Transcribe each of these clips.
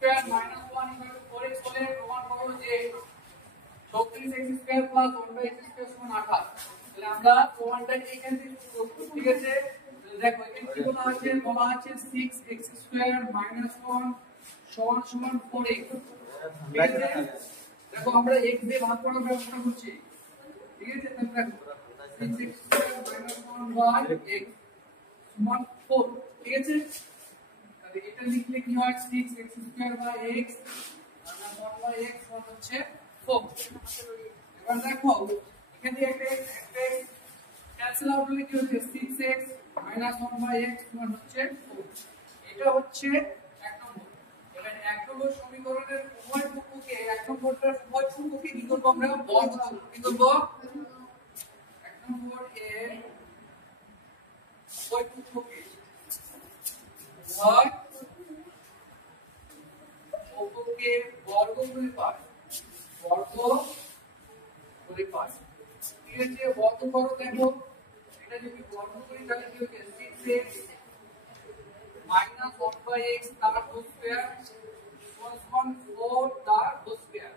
Square minus 1 equal to 4x হলে প্রমাণ করো যে 36x square plus 1x square সমান 28। তাহলে আমরা প্রমাণটা এইখান থেকে শুরু করব। ঠিক আছে, দেখো এখানে কি বলা আছে 6x স্কয়ার মাইনাস 1 সমান সমান 4x। ঠিক আছে, দেখো আমরা x দিয়ে ভাগ করার ব্যবস্থা করছি। ঠিক আছে, তাহলে দেখো 6x square minus 1 by x সমান 4। ঠিক আছে, তাহলে এটা লিখলে কি হয় 6x square by x minus 1 by x সমান হচ্ছে 4। এবার দেখো এখানে একটা ক্যান্সেল আউট হলে কি হচ্ছে 6x মাইনাস 1 বাই x সমান হচ্ছে 4। এটা হচ্ছে এক নম্বর। এবার এক নম্বর সমীকরণের উভয় পক্ষকে এক নম্বরটার উভয় পক্ষকে কি করব আমরা বর্গ করব। কি করব, এক নম্বর এর উভয় পক্ষকে উভয় পক্ষকে বর্গ করে পাই, বর্গ করে পাই। ঠিক আছে, বর্গ করো। দেখো এটা যদি বর্গ করি তাহলে কি হবে 6x minus 1 by x তার হোল স্কয়ার সমান 4 তার হোল স্কয়ার।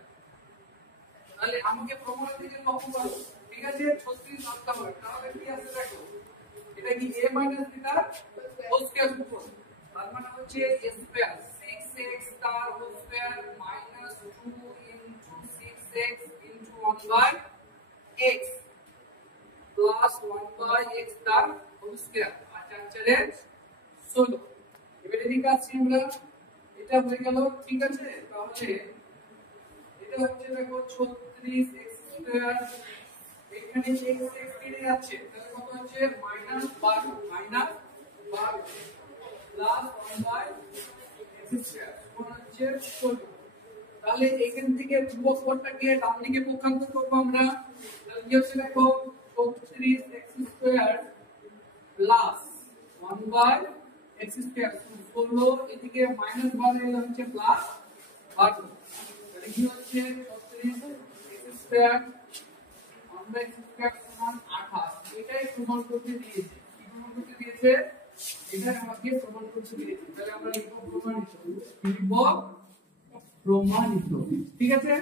তাহলে আমাকে প্রমাণের দিকে লক্ষ্য করো। ঠিক আছে, 36 ধরতে হবে, তাহলে কি আছে দেখো এটা কি a minus b তার হোল স্কয়ার সূত্র, তার মানে হচ্ছে a স্কয়ার 6x তার whole square minus 2 into 6x into 1 by x plus 1 by x তার হোল স্কয়ার। আর 4 4 16। এবারে এদিকে আসছি আমরা, এটা হয়ে গেল। ঠিক আছে, তাহলে এটা হচ্ছে দেখো 36x স্কয়ার, এখানে x কেটে যাচ্ছে, তাহলে কত হচ্ছে minus 12 plus 1 by x square সমান হচ্ছে 16। তাহলে এখান থেকে ধ্রুবক পদটাকে ডান দিকে পক্ষান্তর করব আমরা। তাহলে কি হচ্ছে দেখো 36x square plus 1 by x square 16, এদিকে মাইনাস 12 এর হচ্ছে প্লাস 12। তাহলে কি হচ্ছে 36x square 1 by x square সমান 28। এটাই প্রমাণ করতে দিয়েছে। কি প্রমাণ করতে দিয়েছে? এটাই আমাকে প্রমাণ করতে দিয়েছে। তাহলে আমরা লিখব প্রমাণিত। লিখব প্রমাণিত। ঠিক আছে।